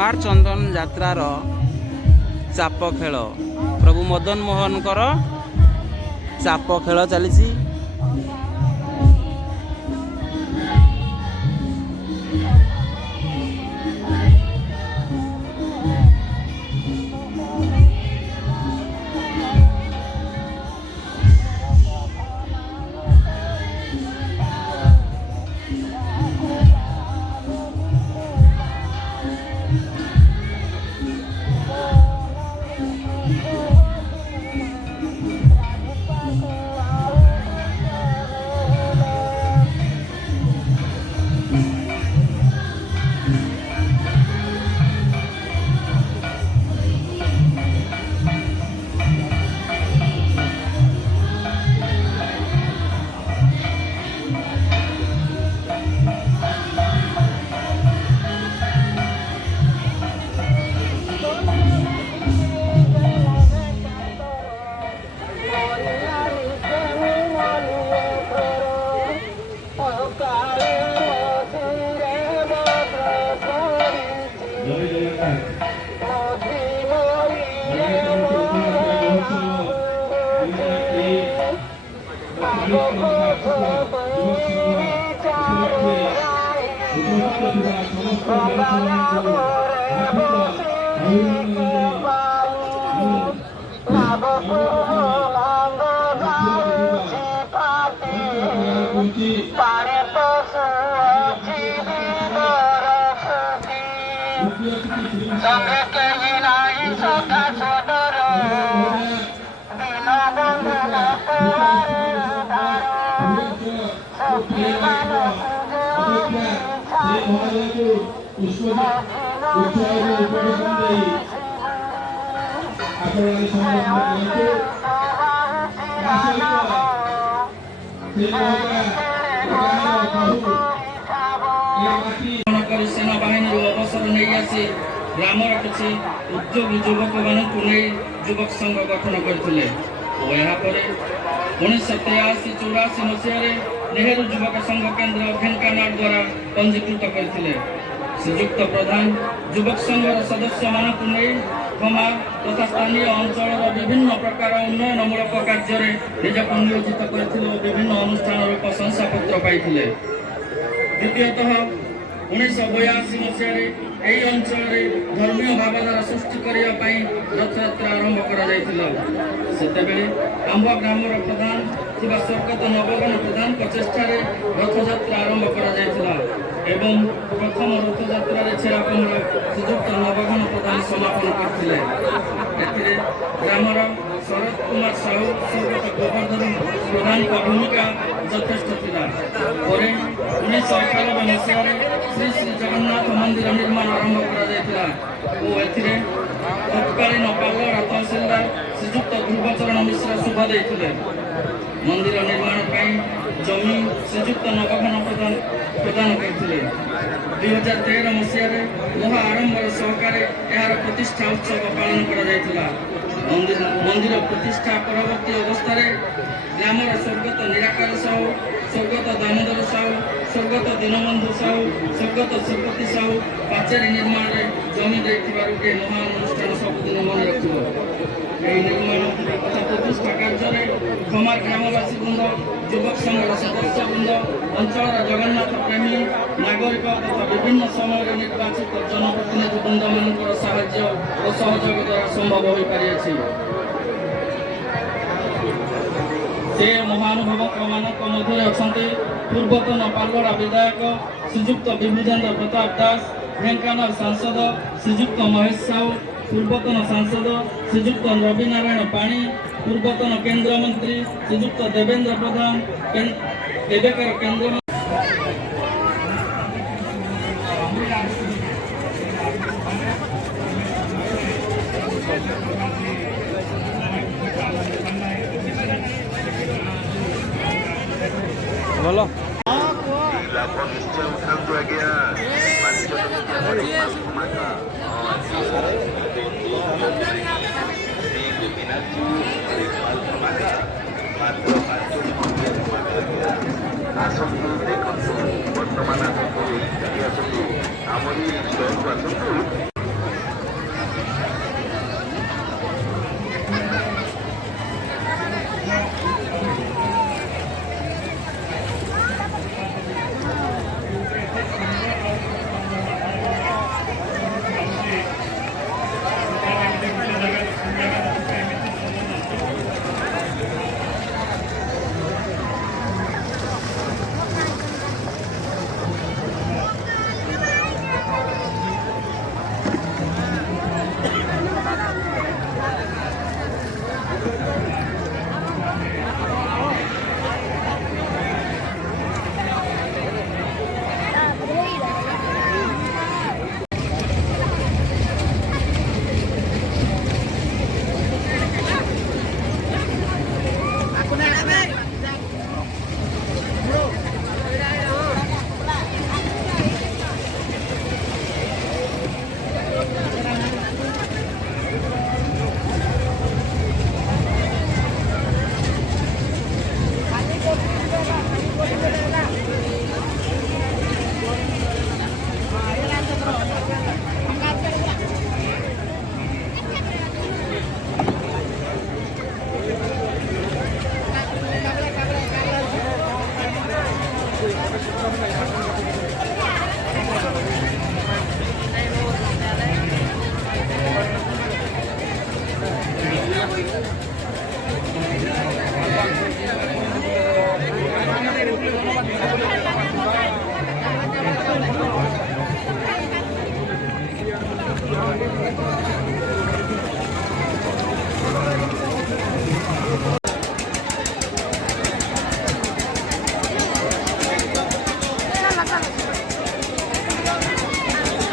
कुमार चंदन यात्रार चाप खेल प्रभु मदन मोहनकर चाप खेल चली। सेनाबाहिनी अवसर नहीं आसी ग्रामर किसी उद्योगी युवक मानू युवक संघ गठन करते। 1983-84 मसीह नेहरू युवक संघ केन्द्र ढेंकानाल द्वारा पंजीकृत करते। श्रीयुक्त प्रधान युवक संघर सदस्य मानक क्षमा तथा स्थानीय अंचल विभिन्न प्रकार उन्नयनमूलक कार्य निजक नियोजित करते और विभिन्न अनुष्ठान प्रशंसा पत्र पाई। द्वितीयतः 1982 मसीह यही अंचल धर्मीय भावधारा सृष्टि करने रथयात्रा आरंभ करते। आंब ग्रामर प्रधान थिबा स्वर्गत नवगण प्रधान प्रचेषार रथयात्रा आरंभ कर प्रथम रथयात्रा छेरापमर श्रीजुक्त नवगण प्रधान समापन करते। ग्रामर शरद कुमार साहू स्वर्गत गोवर्धन प्रधान भूमिका यथेष्ट था। 1998 मसीह श्री श्री जगन्नाथ मंदिर निर्माण आरंभ करा तत्कालीन पालर तहसीलदार श्रीजुक्त ध्रुवचरण मिश्र शुभ देते। मंदिर निर्माण जमी श्रीजुक्त नवघन प्रदान करते। 2013 मसीह महा आरंभर सहकार यार प्रतिष्ठा उत्सव पालन करा। मंदिर प्रतिष्ठा परवर्ती अवस्था ग्रामर स्वर्गत निराकार साहू स्वर्गत दामोदर साहू स्वर्गत दीनबंधु साहू स्वर्गत श्रीपति साहू पाचेरी निर्माण जमी देखे महानुष्ठान सबुदिन मन रख निर्माण तथा प्रतिष्ठा कार्य खमार ग्रामवासी वृंद युवक संघर सदस्य वृंद अंचल जगन्नाथ प्रेमी नागरिक तथा विभिन्न समय निर्वाचित जनप्रतिनिधि वृंद मान साहाय्य और सहयोग द्वारा संभव हो पारि। से महानुभव मानक मध्य अच्छा पूर्वतन पालड़ा विधायक श्रीजुक्त विभुजेन्द्र प्रताप दास, ढेंकानाल सांसद श्रीजुक्त महेश साहू, पूर्वतन सांसद श्रीजुक्त रवि नारायण पाणी, पूर्वतन केंद्र मंत्री श्रीजुक्त देवेंद्र प्रधान, एवेकर केंद्र बोलो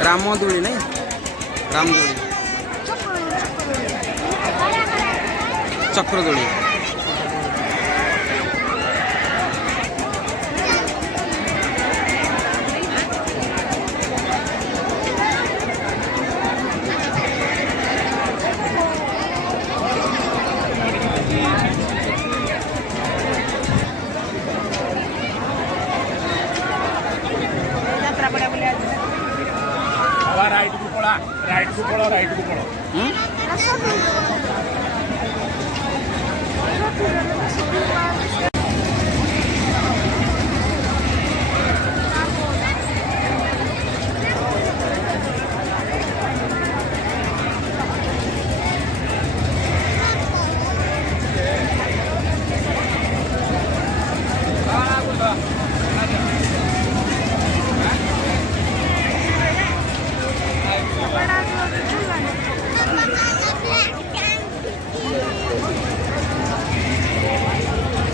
ରାମଦୋଳି ନାଇଁ ରାମଦୋଳି ଚକ୍ରଦୋଳି राइट को पड़ा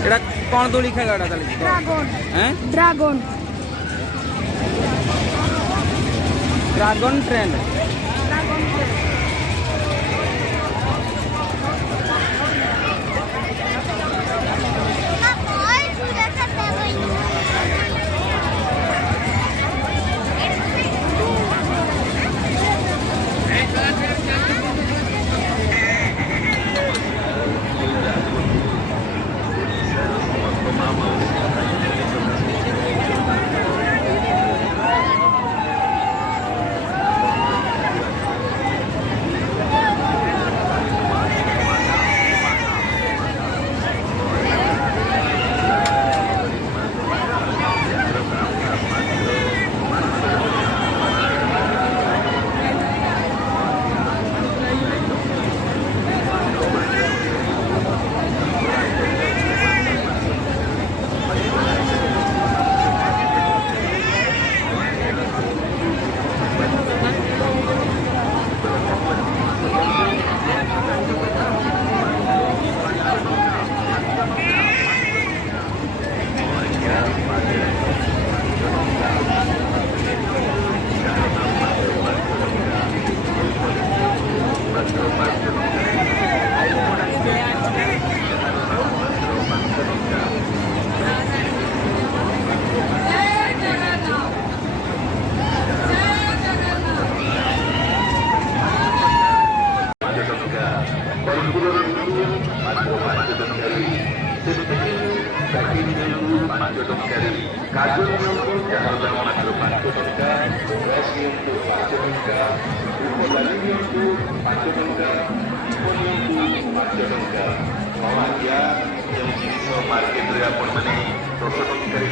এটা কোন দোଳି খেলাটা চালিছি ड्रैगन হ্যাঁ dragon dragon train Kajian untuk jalan masuk bantu mereka, resi untuk bantu mereka, lagi untuk bantu mereka, untuk bantu mereka. Bahwa dia yang jenis market dia pun mana, proses dari